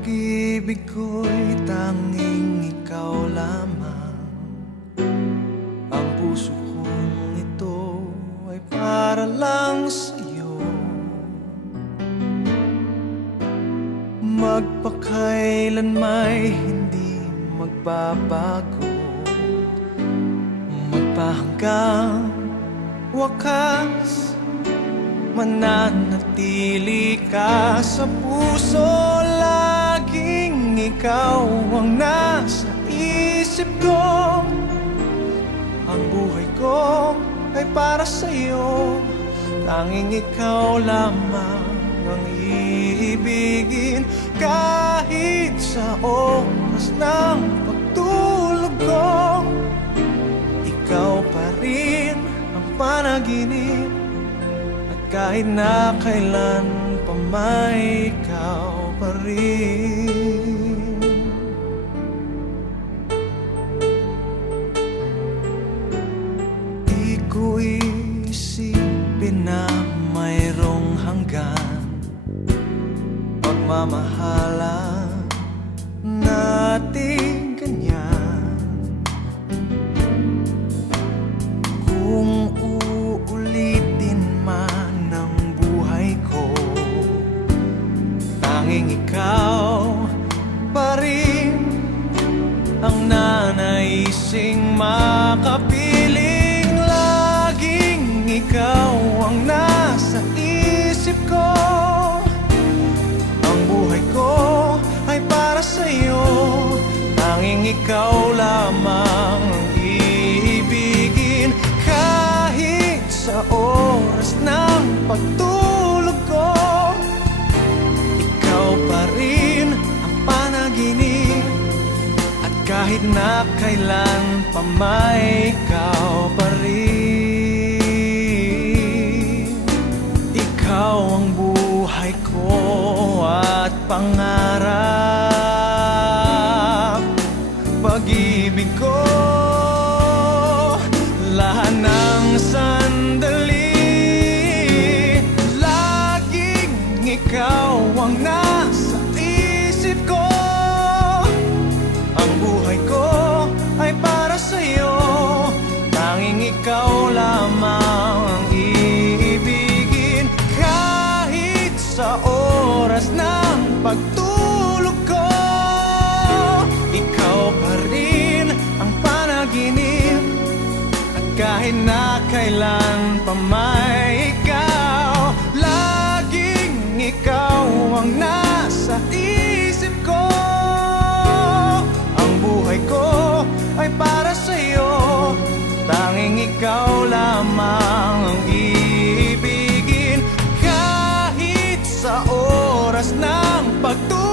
Pag-ibig ko'y tanging ikaw lamang. Ang puso kong ito ay para lang sa'yo. Magpakailan may hindi magbabago, magpahanggang wakas, mananatili ka sa puso. Laging ikaw ang nasa isip ko. Ang buhay ko ay para sa'yo. Tanging ikaw lamang ang iibigin. Kahit sa oras ng pagtulog ko, ikaw pa rin ang panaginip. At kahit na kailan pa may ikaw pa rin. Di ko isipin na mayroong hanggan pagmamahalan natin ganyan. Kung uulitin man ang buhay ko, tanging ikaw pa rin ang nanaising makapiling. Laging ikaw ang nasa isip ko. Ang buhay ko ay para sa'yo. Tanging ikaw lamang ang iibigin. Kahit sa oras ng pagtulog ko, ikaw pa rin ang panaginip. At kahit na kailan pa may ikaw pa rin. Ikaw ang buhay ko at pangarap, pag-ibig ko. Lahat ng sandali, laging ikaw ang nasa isip ko. Ang buhay ko ay para sa'yo. Tanging ikaw lamang ang iibigin. Kahit sa oras ng pagtulog ko, ikaw pa rin ang panaginip. At kahit na kailan pa may ikaw, laging ikaw ang nasa isip ko. Ang buhay ko ay para sa'yo. Tanging ikaw lamang ang iibigin. Kahit sa oras ng pagtulog